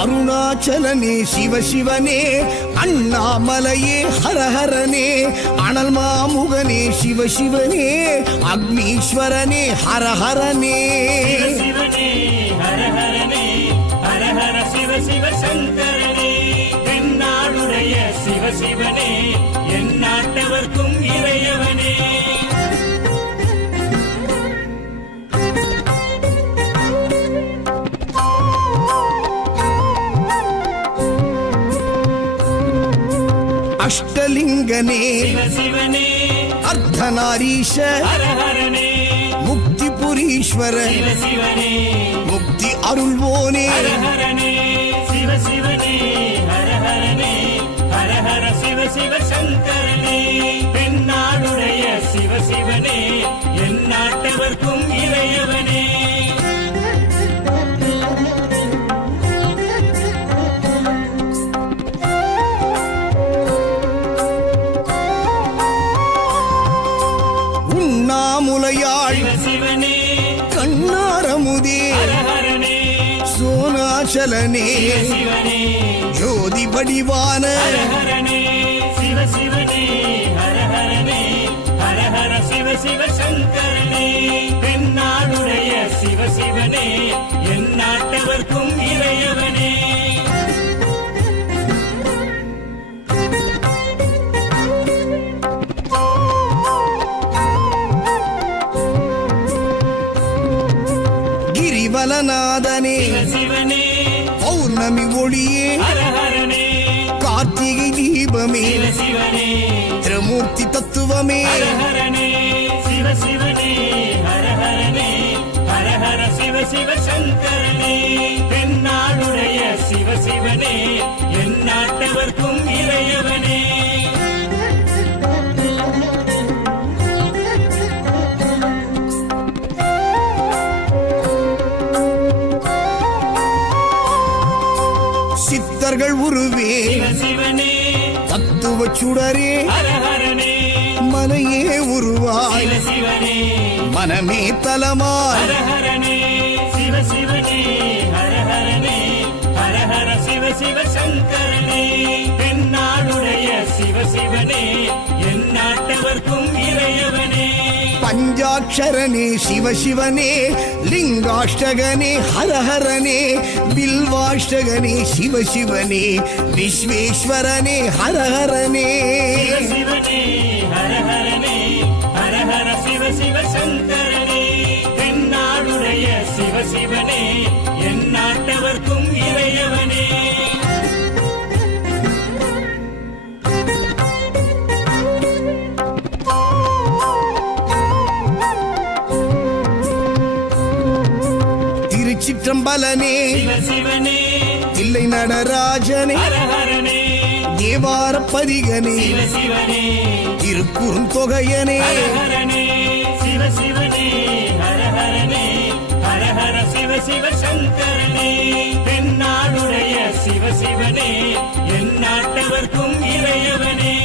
அருணாச்சலனே சிவசிவனே, அண்ணாமலையே ஹரஹரனே, அனல் மாமுகனே சிவசிவனே, அக்னீஸ்வரனே ஹரஹரனே. சிவசிவனே ஹரஹரனே, ஹரஹர சிவ சிவ சங்கரனே, தென்னாடுடைய சிவசிவனே, என் நாட்டவர்க்கும் இறையவனே. அஷ்டலிங்கனே சிவசிவனே, அர்த்தநாரீஷ ஹரஹரனே, முக்திபுரீஸ்வர சிவசிவனே, முக்தி அருள்வோனே. ஹரஹரனே சிவசிவனே, ஹரஹரனே, ஹரஹர சிவ சிவ சங்கரனே, தென்னாடுடைய சிவசிவனே, என் நாட்டவர்க்கும் இறையவனே. உண்ணாமுலையாள் சிவசிவனே, கண்ணாரமுதே ஹரஹரனே, சோனாச்சலனே சிவசிவனே, ஜோதி வடிவான ஹரஹரனே சிவசிவனே, ஹரஹரனே, ஹரஹர சிவ சிவ சங்கரனே, தென்னாடுடைய சிவசிவனே, என் நாட்டவர்க்கும் இறையவனே. கிரிவலநாதனே சிவசிவனே, பௌர்ணமி ஒளியே ஹரஹரனே, கார்த்திகை தீபமே சிவசிவனே, திரமூர்த்தி தத்துவமே. ஹரஹரனே சிவசிவனே, ஹரஹரனே, ஹரஹர சிவ சிவ சங்கரனே, தென்னாடுடைய சிவசிவனே, என் நாட்டவர்க்கும் இறையவனே. சித்தர்கள் உருவே சிவசிவனே, தத்துவ சுடரே ஹரஹரனே, மலையே உருவாய் சிவசிவனே, மனமே தலமாய். ஹரஹரனே சிவசிவனே, ஹரஹரனே, ஹரஹர சிவ சிவ சங்கரனே, தென்னாடுடைய சிவசிவனே, என் நாட்டவர்க்கும் இறையவனே. பஞ்சாட்சரனே சிவசிவனே, லிங்காஷ்டகனே ஹரஹரனே, பில்வாஷ்டகனே சிவசிவனே, விஸ்வேஸ்வரனே ஹரஹரனே. சிவசிவனே, ஹரஹரனே, ஹரஹர சிவ சிவ சங்கரனே, தென்னாடுடைய சிவசிவனே, என் நாட்டவர்க்கும் இறையவனே. திருச்சிற்றம்பலனே சிவசிவனே, தில்லை நடராஜனே, ஹரஹரனே, தேவார பதிகனே, சிவசிவனே, திருக்குறுந்தொகையனே. ஹரஹரனே சிவசிவனே, ஹரஹரனே, ஹரஹர சிவ சிவ சங்கரனே, தென்னாடுடைய சிவசிவனே, என் நாட்டவர்க்கும் இறையவனே.